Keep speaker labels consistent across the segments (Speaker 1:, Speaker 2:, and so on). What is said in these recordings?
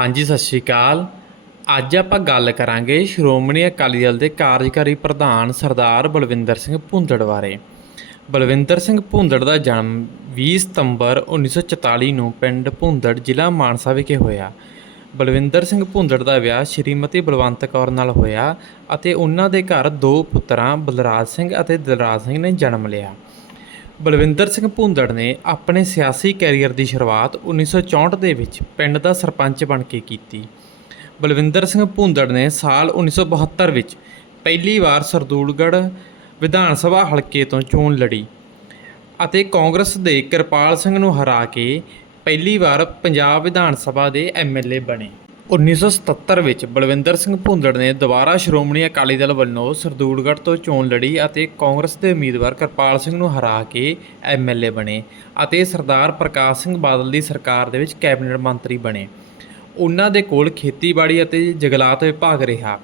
Speaker 1: ਹਾਂਜੀ, ਸਤਿ ਸ਼੍ਰੀ ਅਕਾਲ। ਅੱਜ ਆਪਾਂ ਗੱਲ ਕਰਾਂਗੇ ਸ਼੍ਰੋਮਣੀ ਅਕਾਲੀ ਦਲ ਦੇ ਕਾਰਜਕਾਰੀ ਪ੍ਰਧਾਨ ਸਰਦਾਰ ਬਲਵਿੰਦਰ ਸਿੰਘ ਭੁੰਦੜ ਬਾਰੇ। ਬਲਵਿੰਦਰ ਸਿੰਘ ਭੁੰਦੜ ਦਾ ਜਨਮ 20 ਸਤੰਬਰ 1944 ਨੂੰ ਪਿੰਡ ਭੁੰਦੜ ਜ਼ਿਲ੍ਹਾ ਮਾਨਸਾ ਵਿਖੇ ਹੋਇਆ। ਬਲਵਿੰਦਰ ਸਿੰਘ ਭੁੰਦੜ ਦਾ ਵਿਆਹ ਸ਼੍ਰੀਮਤੀ ਬਲਵੰਤ ਕੌਰ ਨਾਲ ਹੋਇਆ ਅਤੇ ਉਹਨਾਂ ਦੇ ਘਰ ਦੋ ਪੁੱਤਰਾਂ ਬਲਰਾਜ ਸਿੰਘ ਅਤੇ ਦਿਲਰਾਜ ਸਿੰਘ ਨੇ ਜਨਮ ਲਿਆ। ਬਲਵਿੰਦਰ ਸਿੰਘ ਭੁੰਦੜ ਨੇ ਆਪਣੇ ਸਿਆਸੀ ਕੈਰੀਅਰ ਦੀ ਸ਼ੁਰੂਆਤ 1964 ਦੇ ਵਿੱਚ ਪਿੰਡ ਦਾ ਸਰਪੰਚ ਬਣ ਕੇ ਕੀਤੀ। ਬਲਵਿੰਦਰ ਸਿੰਘ ਭੁੰਦੜ ਨੇ ਸਾਲ 1972 ਵਿੱਚ ਪਹਿਲੀ ਵਾਰ ਸਰਦੂਲਗੜ੍ਹ ਵਿਧਾਨ ਸਭਾ ਹਲਕੇ ਤੋਂ ਚੋਣ ਲੜੀ ਅਤੇ ਕਾਂਗਰਸ ਦੇ ਕਿਰਪਾਲ ਸਿੰਘ ਨੂੰ ਹਰਾ ਕੇ ਪਹਿਲੀ ਵਾਰ ਪੰਜਾਬ ਵਿਧਾਨ ਸਭਾ ਦੇ ਐਮਐਲਏ ਬਣੇ। 1977 ਵਿੱਚ ਬਲਵਿੰਦਰ ਸਿੰਘ ਭੁੰਦੜ ਨੇ ਦੁਬਾਰਾ ਸ਼੍ਰੋਮਣੀ ਅਕਾਲੀ ਦਲ ਵੱਲੋਂ ਸਰਦੂਲਗੜ੍ਹ ਤੋਂ ਚੋਣ ਲੜੀ ਅਤੇ ਕਾਂਗਰਸ ਦੇ ਉਮੀਦਵਾਰ ਕਿਰਪਾਲ ਸਿੰਘ ਨੂੰ ਹਰਾ ਕੇ ਐਮਐਲਏ ਬਣੇ ਅਤੇ ਸਰਦਾਰ ਪ੍ਰਕਾਸ਼ ਸਿੰਘ ਬਾਦਲ ਦੀ ਸਰਕਾਰ ਦੇ ਵਿੱਚ ਕੈਬਨਿਟ ਮੰਤਰੀ ਬਣੇ। ਉਹਨਾਂ ਦੇ ਕੋਲ ਖੇਤੀਬਾੜੀ ਅਤੇ ਜੰਗਲਾਤ ਵਿਭਾਗ ਰਿਹਾ।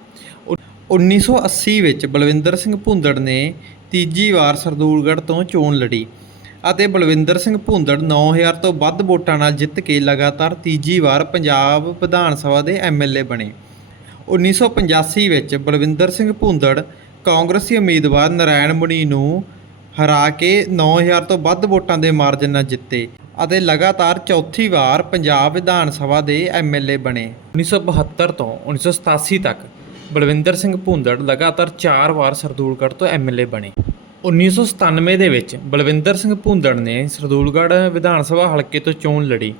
Speaker 1: 1980 ਵਿੱਚ ਬਲਵਿੰਦਰ ਸਿੰਘ ਭੁੰਦੜ ਨੇ ਤੀਜੀ ਵਾਰ ਸਰਦੂਲਗੜ੍ਹ ਤੋਂ ਚੋਣ ਲੜੀ। ਅਤੇ ਬਲਵਿੰਦਰ ਸਿੰਘ ਭੁੰਦੜ 9000 ਤੋਂ ਵੱਧ ਵੋਟਾਂ ਨਾਲ ਜਿੱਤ ਕੇ ਲਗਾਤਾਰ ਤੀਜੀ ਵਾਰ ਪੰਜਾਬ ਵਿਧਾਨ ਸਭਾ ਦੇ ਐਮਐਲਏ ਬਣੇ। 1985 ਵਿੱਚ ਬਲਵਿੰਦਰ ਸਿੰਘ ਭੁੰਦੜ ਕਾਂਗਰਸੀ ਉਮੀਦਵਾਰ ਨਰਾਇਣ ਮੁਨੀ ਨੂੰ ਹਰਾ ਕੇ 9000 ਤੋਂ ਵੱਧ ਵੋਟਾਂ ਦੇ ਮਾਰਜਨ ਨਾਲ ਜਿੱਤੇ ਅਤੇ ਲਗਾਤਾਰ ਚੌਥੀ ਵਾਰ ਪੰਜਾਬ ਵਿਧਾਨ ਸਭਾ ਦੇ ਐਮਐਲਏ ਬਣੇ। 1972 ਤੋਂ 1987 ਤੱਕ ਬਲਵਿੰਦਰ ਸਿੰਘ ਭੁੰਦੜ ਲਗਾਤਾਰ 4 ਵਾਰ ਸਰਦੂਲਗੜ੍ਹ ਤੋਂ ਐਮਐਲਏ ਬਣੇ। 1997 ਦੇ ਵਿੱਚ ਬਲਵਿੰਦਰ ਸਿੰਘ ਭੁੰਦੜ ਨੇ ਸਰਦੂਲਗੜ੍ਹ ਵਿਧਾਨ ਸਭਾ ਹਲਕੇ ਤੋਂ ਚੋਣ ਲੜੀ।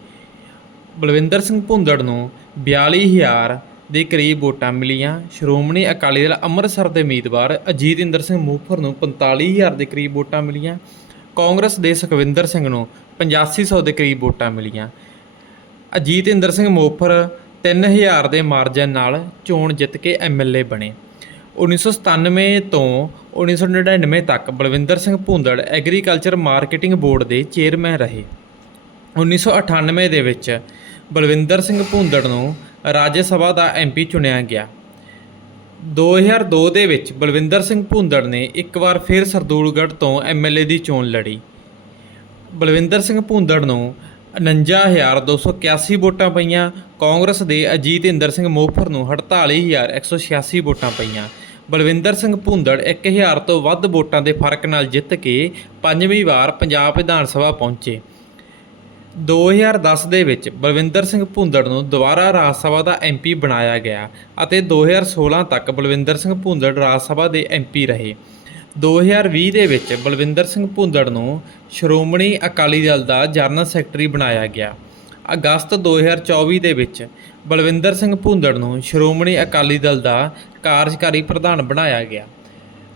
Speaker 1: ਬਲਵਿੰਦਰ ਸਿੰਘ ਭੁੰਦੜ ਨੂੰ 42000 ਦੇ ਕਰੀਬ ਵੋਟਾਂ ਮਿਲੀਆਂ। ਸ਼੍ਰੋਮਣੀ ਅਕਾਲੀ ਦਲ ਅੰਮ੍ਰਿਤਸਰ ਦੇ ਉਮੀਦਵਾਰ ਅਜੀਤ ਇੰਦਰ ਸਿੰਘ ਮੂਫਰ ਨੂੰ 45000 ਦੇ ਕਰੀਬ ਵੋਟਾਂ ਮਿਲੀਆਂ। ਕਾਂਗਰਸ ਦੇ ਸੁਖਵਿੰਦਰ ਸਿੰਘ ਨੂੰ 8500 ਦੇ ਕਰੀਬ ਵੋਟਾਂ ਮਿਲੀਆਂ। ਅਜੀਤ ਇੰਦਰ ਸਿੰਘ ਮੋਫਰ 3000 ਦੇ ਮਾਰਜਨ ਨਾਲ ਚੋਣ ਜਿੱਤ ਕੇ ਐਮਐਲਏ ਬਣੇ। 1997 ਤੋਂ 1999 ਤੱਕ Balwinder Singh Bhundar agriculture marketing board ਦੇ ਚੇਅਰਮੈਨ ਰਹੇ। 1998 ਦੇ ਵਿੱਚ ਬਲਵਿੰਦਰ ਸਿੰਘ ਭੁੰਦੜ ਨੂੰ ਰਾਜ ਸਭਾ ਦਾ ਐਮਪੀ ਚੁਣਿਆ ਗਿਆ। 2002 ਦੇ ਵਿੱਚ ਬਲਵਿੰਦਰ ਸਿੰਘ ਭੁੰਦੜ ਨੇ ਇੱਕ ਵਾਰ ਫਿਰ ਸਰਦੂਲਗੜ੍ਹ ਤੋਂ ਐਮਐਲਏ ਦੀ ਚੋਣ ਲੜੀ। ਬਲਵਿੰਦਰ ਸਿੰਘ ਭੁੰਦੜ ਨੂੰ 49281 ਵੋਟਾਂ ਪਈਆਂ, ਕਾਂਗਰਸ ਦੇ ਅਜੀਤ ਇੰਦਰ ਸਿੰਘ ਮੋਫਰ ਨੂੰ 48186 ਵੋਟਾਂ ਪਈਆਂ। ਬਲਵਿੰਦਰ ਸਿੰਘ ਭੁੰਦੜ 1000 ਤੋਂ ਵੱਧ ਵੋਟਾਂ ਦੇ ਫ਼ਰਕ ਨਾਲ ਜਿੱਤ ਕੇ ਪੰਜਵੀਂ ਵਾਰ ਪੰਜਾਬ ਵਿਧਾਨ ਸਭਾ ਪਹੁੰਚੇ। 2010 ਦੇ ਵਿੱਚ ਬਲਵਿੰਦਰ ਸਿੰਘ ਭੁੰਦੜ ਨੂੰ ਦੁਬਾਰਾ ਰਾਜ ਸਭਾ ਦਾ ਐਮਪੀ ਬਣਾਇਆ ਗਿਆ ਅਤੇ 2016 ਤੱਕ ਬਲਵਿੰਦਰ ਸਿੰਘ ਭੁੰਦੜ ਰਾਜ ਸਭਾ ਦੇ ਐਮਪੀ ਰਹੇ। 2020 ਦੇ ਵਿੱਚ ਬਲਵਿੰਦਰ ਸਿੰਘ ਭੁੰਦੜ ਨੂੰ ਸ਼੍ਰੋਮਣੀ ਅਕਾਲੀ ਦਲ ਦਾ ਜਨਰਲ ਸੈਕਟਰੀ ਬਣਾਇਆ ਗਿਆ। ਅਗਸਤ 2024 ਦੇ ਵਿੱਚ ਬਲਵਿੰਦਰ ਸਿੰਘ ਭੁੰਦੜ ਨੂੰ ਸ਼੍ਰੋਮਣੀ ਅਕਾਲੀ ਦਲ ਦਾ ਕਾਰਜਕਾਰੀ ਪ੍ਰਧਾਨ ਬਣਾਇਆ ਗਿਆ।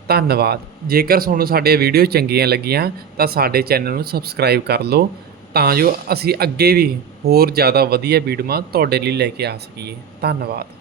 Speaker 1: ਧੰਨਵਾਦ। ਜੇਕਰ ਤੁਹਾਨੂੰ ਸਾਡੀਆਂ ਵੀਡੀਓ ਚੰਗੀਆਂ ਲੱਗੀਆਂ, ਤਾਂ ਸਾਡੇ ਚੈਨਲ ਨੂੰ ਸਬਸਕ੍ਰਾਈਬ ਕਰ ਲਓ, ਤਾਂ ਜੋ ਅਸੀਂ ਅੱਗੇ ਵੀ ਹੋਰ ਜ਼ਿਆਦਾ ਵਧੀਆ ਵੀਡੀਓਆਂ ਤੁਹਾਡੇ ਲਈ ਲੈ ਕੇ ਆ ਸਕੀਏ। ਧੰਨਵਾਦ।